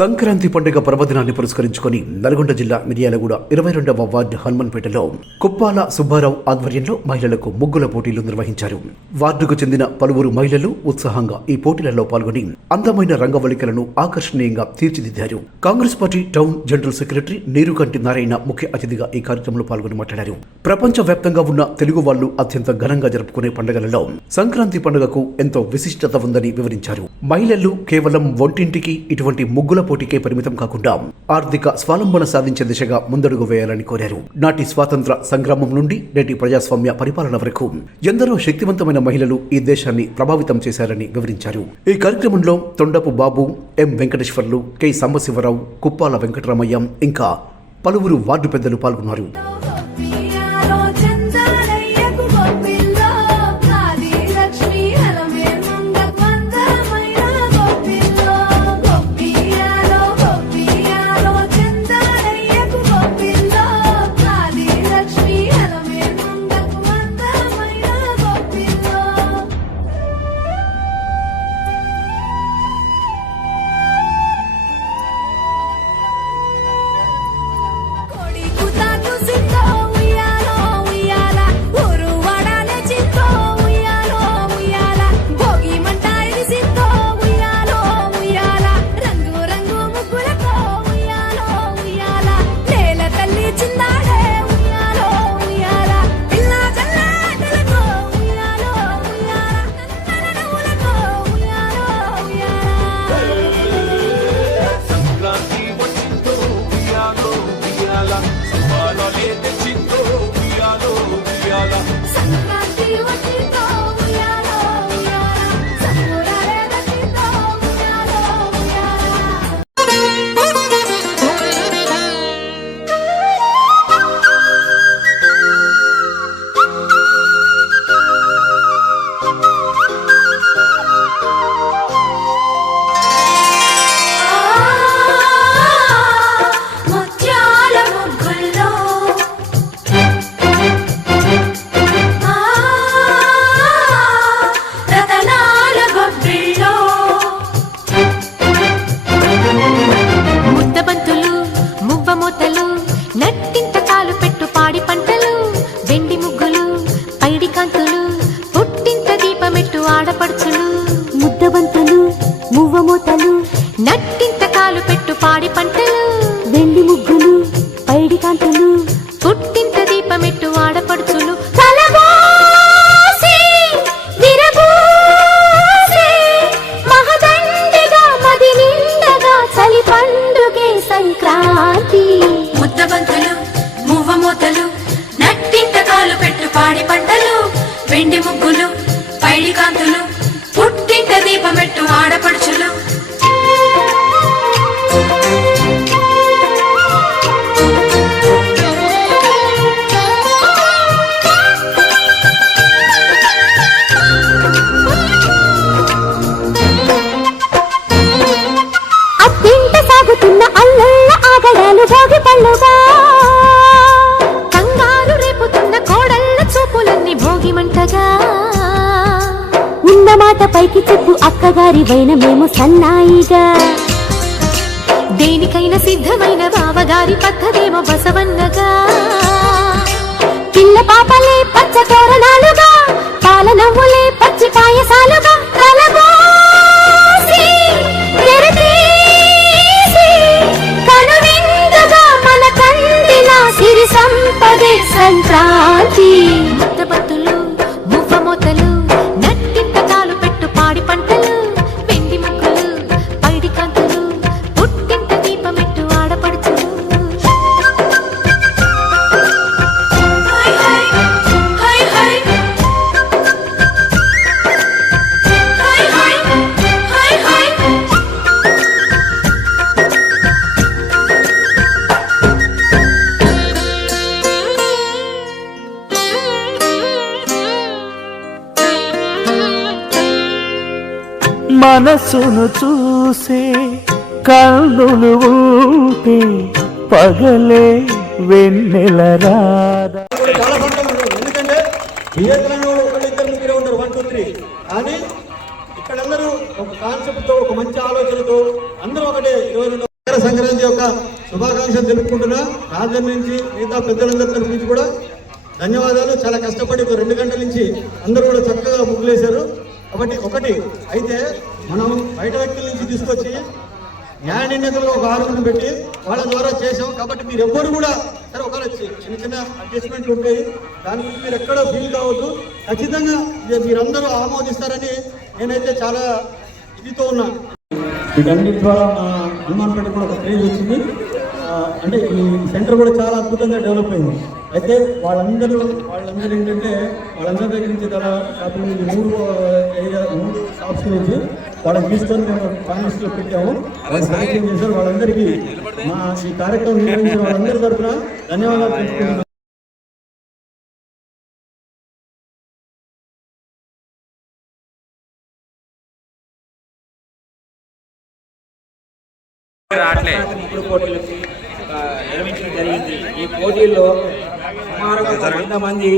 సంక్రాంతి పండుగ పర్వదినాన్ని పురస్కరించుకొని నల్గొండ జిల్లా మిర్యాలగూడ ఇరవై రెండవ వార్డు హనుమన్పేటలో కుప్పాల సుబ్బారావు ఆధ్వర్యంలో మహిళలకు ముగ్గుల పోటీలు నిర్వహించారు. వార్డుకు చెందిన పలువురు మహిళలు ఉత్సాహంగా ఈ పోటీలలో పాల్గొని అందమైన రంగవళికలను ఆకర్షణీయంగా తీర్చిదిద్దారు. Congress party town general secretary Nirukanti Narayana ముఖ్య అతిథిగా ఈ కార్యక్రమంలో పాల్గొని మాట్లాడారు. ప్రపంచ వ్యాప్తంగా ఉన్న తెలుగు వాళ్ళు అత్యంత ఘనంగా జరుపుకునే పండుగలలో సంక్రాంతి పండుగకు ఎంతో విశిష్టత ఉందని వివరించారు. మహిళలు కేవలం వంటింటికి ఇటువంటి ముగ్గుల పోటీకే పరిమితం కాకుండా ఆర్థిక స్వాలంబన సాధించే దిశగా ముందడుగు వేయాలని కోరారు. నాటి స్వాతంత్ర సంగ్రామం నుండి నేటి ప్రజాస్వామ్య పరిపాలన వరకు ఎందరో శక్తివంతమైన మహిళలు ఈ దేశాన్ని ప్రభావితం చేశారని వివరించారు. ఈ కార్యక్రమంలో తొండపు బాబు ఎం వెంకటేశ్వర్లు కె సాంబశివరావు కుప్పాల వెంకటరామయ్య ఇంకా పలువురు వార్డు పెద్దలు పాల్గొన్నారు. నట్టింట కాలు పెట్టు పాడి పంటలు. వెండి ముగ్గులు పైడి కాంతులు. పుట్టింట దీపమెట్టు ఆడపడుచులు సంక్రాంతి. ముద్దబంతులు నట్టింట కాలు పెట్టు పాడి పంటలు. వెండి ముగ్గులు పైడి కాంతులు పుట్టింట దీపమెట్టు ఆడపడుచులు పైకి చెప్పు అక్కగారి వైన మేము సన్నాయిగా. దేనికైనా సిద్ధమైన బావగారి పద్ధతేమో బసవన్నగా. పిల్ల పాపలే పచ్చ తోరణాలుగా పాల నవ్వులే పచ్చి పాయసాలుగా కలబోసి మనసును చూసే కన్నులు ఊపే పగలే వెన్నెల రాదా చాలా సంతోషం ఎందుకంటే వివేకానంద ఒకళ్ళు ఇద్దరు ముగ్గురే ఉండరు వన్ టూ త్రీ కానీ ఇక్కడందరూ ఒక కాన్సెప్ట్తో ఒక మంచి ఆలోచనతో అందరూ ఒకటే. ఇరవై రెండు సంక్రాంతి యొక్క శుభాకాంక్షలు తెలుపుకుంటున్నా రాజధాని నుంచి మిగతా పెద్దలందరి తరపు నుంచి కూడా ధన్యవాదాలు. చాలా కష్టపడి రెండు గంటల నుంచి అందరూ కూడా చక్కగా ముగ్గులేశారు. కాబట్టి ఒకటి. అయితే మనం బయట వ్యక్తుల నుంచి తీసుకొచ్చి న్యాయ నిర్ణేతలుగా ఒక ఆరుగురిని పెట్టి వాళ్ళ ద్వారా చేసాం కాబట్టి మీరు ఎవ్వరు కూడా సరే ఒకవేళ చిన్న చిన్న అడ్జస్ట్మెంట్లు ఉంటాయి దాని గురించి మీరు ఎక్కడో ఫీల్ కావద్దు. ఖచ్చితంగా మీరందరూ ఆమోదిస్తారని నేనైతే చాలా ఇదితో ఉన్నా వీటన్నిటి ద్వారా మా హనుమాన్పేట కూడా ఒక క్రేజ్ వచ్చింది. అంటే ఈ సెంటర్ కూడా చాలా అద్భుతంగా డెవలప్ అయింది. అయితే వాళ్ళందరూ వాళ్ళందరూ ఏంటంటే వాళ్ళందరి దగ్గర నుంచి ధర షాపింగ్ నుంచి మూడు ఏరియా మూడు షాప్స్ నుంచి వాళ్ళని తీసుకొని మేము కాంగ్రెస్లో పెట్టాము. వాళ్ళు చేశారు వాళ్ళందరికీ. మా ఈ కార్యక్రమం నిర్వహించిన వాళ్ళందరి తరఫున ధన్యవాదాలు తెలుపుకుంటున్నాను. ముగ్గురు పోటీలకి నిర్వహించడం జరిగింది. ఈ పోటీల్లో సుమారుగా వంద మంది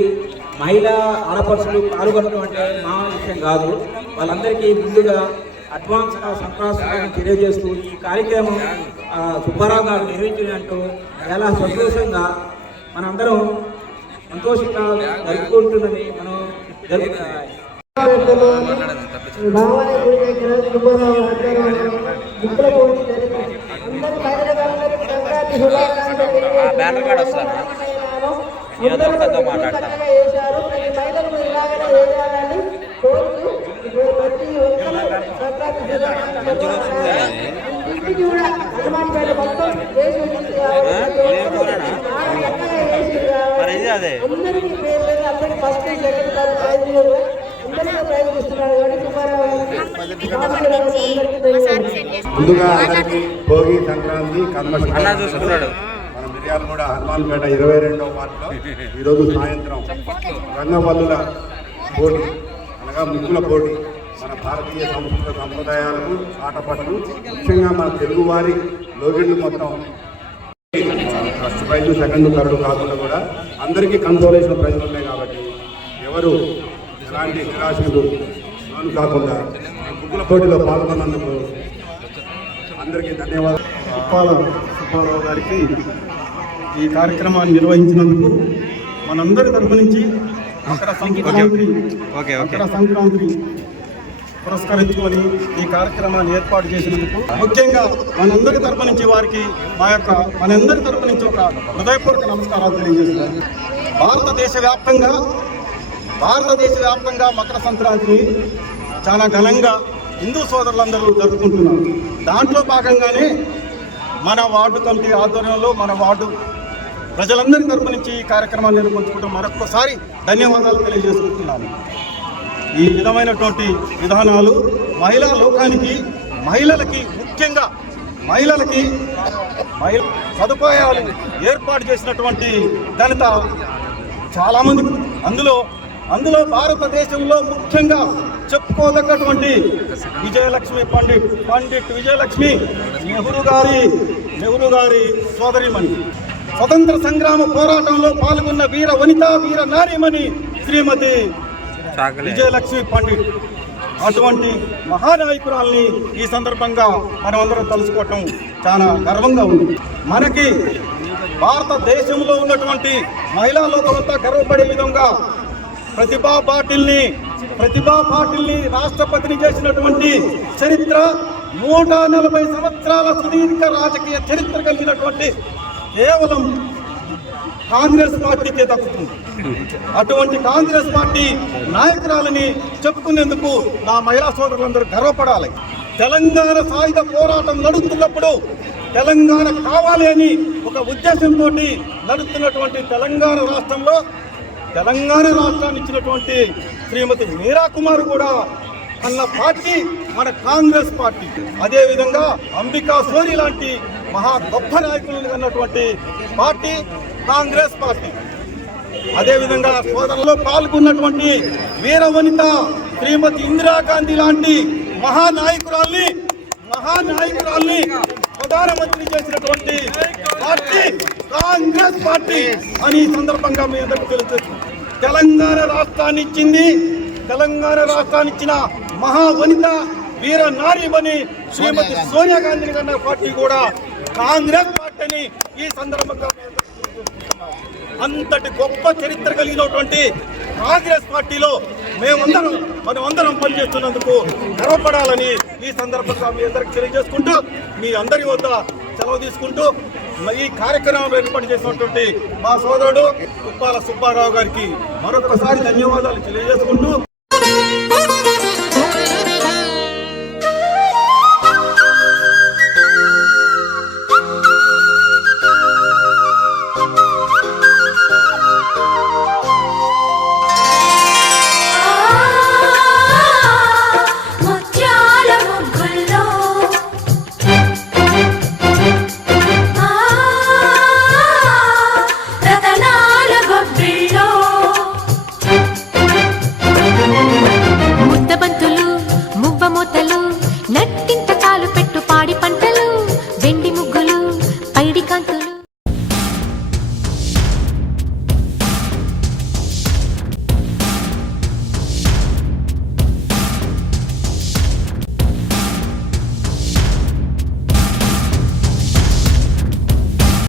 మహిళా ఆడపడుచులు పాల్గొనడం అంటే మా విషయం కాదు. వాళ్ళందరికీ ముందుగా అడ్వాన్స్ సంక్రాంతి తెలియజేస్తూ ఈ కార్యక్రమం సుబ్బారావు గారు నిర్వహించినట్టు చాలా సంతోషంగా మనందరం సంతోషంగా జరుపుకుంటున్నది మనం జరుపు రామచంద్రరావు గారికి అందరికీ ధన్యవాదాలు. ముందుగా భోగి సంక్రాంతి కర్మ చూసుకున్నాడు మన కూడా హనుమాన్పేట ఇరవై రెండవ వార్డులో ఈరోజు సాయంత్రం రంగవల్లుల పోటీ అనగా ముగ్గుల పోటీ మన భారతీయ సంస్కృత సంప్రదాయాలకు ఆటపాటలు. ముఖ్యంగా మన తెలుగువారి లోగిళ్ళు మొత్తం. ఫస్ట్ ప్రైజ్ సెకండ్ థర్డ్ కాకుండా కూడా అందరికీ కన్సోలేషన్ ప్రైజ్లు ఉన్నాయి కాబట్టి ఎవరు ఎలాంటి నిరాశలు లోను కాకుండా ముగ్గుల పోటీలో పాల్గొన్నందుకు అందరికీ ధన్యవాదాలు. సుబ్బారావు గారికి ఈ కార్యక్రమాన్ని నిర్వహించినందుకు మనందరి తరపు నుంచి మకర సంక్రాంతి పురస్కరించుకొని ఈ కార్యక్రమాన్ని ఏర్పాటు చేసినందుకు ముఖ్యంగా మనందరి తరపు నుంచి వారికి మా యొక్క మనందరి తరపు నుంచి ఒక హృదయపూర్వక నమస్కారాలు తెలియజేస్తున్నాను. భారతదేశ వ్యాప్తంగా భారతదేశ వ్యాప్తంగా మకర సంక్రాంతిని చాలా ఘనంగా హిందూ సోదరులందరూ జరుపుకుంటున్నారు. దాంట్లో భాగంగానే మన వార్డు కమిటీ ఆధ్వర్యంలో మన వార్డు ప్రజలందరి తరపు నుంచి ఈ కార్యక్రమాన్ని నిర్వహించుకుంటూ మరొకసారి ధన్యవాదాలు తెలియజేసుకుంటున్నాను. ఈ విధమైనటువంటి విధానాలు మహిళా లోకానికి మహిళలకి ముఖ్యంగా మహిళలకి మహిళ సదుపాయాలు ఏర్పాటు చేసినటువంటి ఘనత చాలామంది అందులో అందులో భారతదేశంలో ముఖ్యంగా చెప్పుకోదగ్గటువంటి విజయలక్ష్మి పండిట్ పండిట్ విజయలక్ష్మి నెహ్రూ గారి నెహ్రూ గారి సోదరిమణి. స్వతంత్ర సంగ్రామ పోరాటంలో పాల్గొన్న వీర వనిత వీర నారీమణి శ్రీమతి విజయలక్ష్మి పండిట్. అటువంటి మహానాయకురాల్ని ఈ సందర్భంగా మనం అందరం తలుసుకోవటం చాలా గర్వంగా ఉంది. మనకి భారతదేశంలో ఉన్నటువంటి మహిళా లోకమంతా గర్వపడే విధంగా ప్రతిభా పాటిల్ని ప్రతిభా పాటిల్ని రాష్ట్రపతిని చేసినటువంటి చరిత్ర నూట నలభై సంవత్సరాల సుదీర్ఘ రాజకీయ చరిత్ర కలిగినటువంటి కేవలం కాంగ్రెస్ పార్టీకే దక్కుతుంది. అటువంటి కాంగ్రెస్ పార్టీ నాయకురాలని చెప్పుకునేందుకు నా మహిళా సోదరులందరూ గర్వపడాలి. తెలంగాణ సాయుధ పోరాటం నడుస్తున్నప్పుడు తెలంగాణ కావాలి అని ఒక ఉద్దేశంతో నడుస్తున్నటువంటి తెలంగాణ రాష్ట్రంలో తెలంగాణ రాష్ట్రాన్ని ఇచ్చినటువంటి శ్రీమతి మీరా కుమార్ కూడా అన్న పార్టీ మన కాంగ్రెస్ పార్టీ. అదేవిధంగా అంబికా సోని లాంటి మహా గొప్ప నాయకులు అన్నటువంటి పార్టీ కాంగ్రెస్ పార్టీ. అదే విధంగా సోదరులో పాల్గొన్నటువంటి వీర వనిత శ్రీమతి ఇందిరాగాంధీ లాంటి మహానాయకురాల్ని మహానాయకురాల్ని ప్రధానమంత్రి చేసినటువంటి పార్టీ కాంగ్రెస్ పార్టీ అని ఈ సందర్భంగా మీ అందరికీ తెలుసు తెలంగాణ రాష్ట్రాన్ని ఇచ్చింది తెలంగాణ రాష్ట్రాన్ని ఇచ్చిన మహా వనిత వీర నారీమణి శ్రీమతి సోనియా గాంధీ. కన్నా పార్టీ కూడా కాంగ్రెస్ పార్టీని ఈ సందర్భంగా మేము అంతటి గొప్ప చరిత్ర కలిగినటువంటి కాంగ్రెస్ పార్టీలో మేమందరం మనం అందరం పనిచేస్తున్నందుకు గర్వపడాలని ఈ సందర్భంగా మీ అందరికి తెలియజేసుకుంటూ మీ అందరి వద్ద సెలవు తీసుకుంటూ ఈ కార్యక్రమం ఏర్పాటు చేసినటువంటి మా సోదరుడు కుప్పాల సుబ్బారావు గారికి మరొకసారి ధన్యవాదాలు తెలియజేసుకుంటూ நட்டின்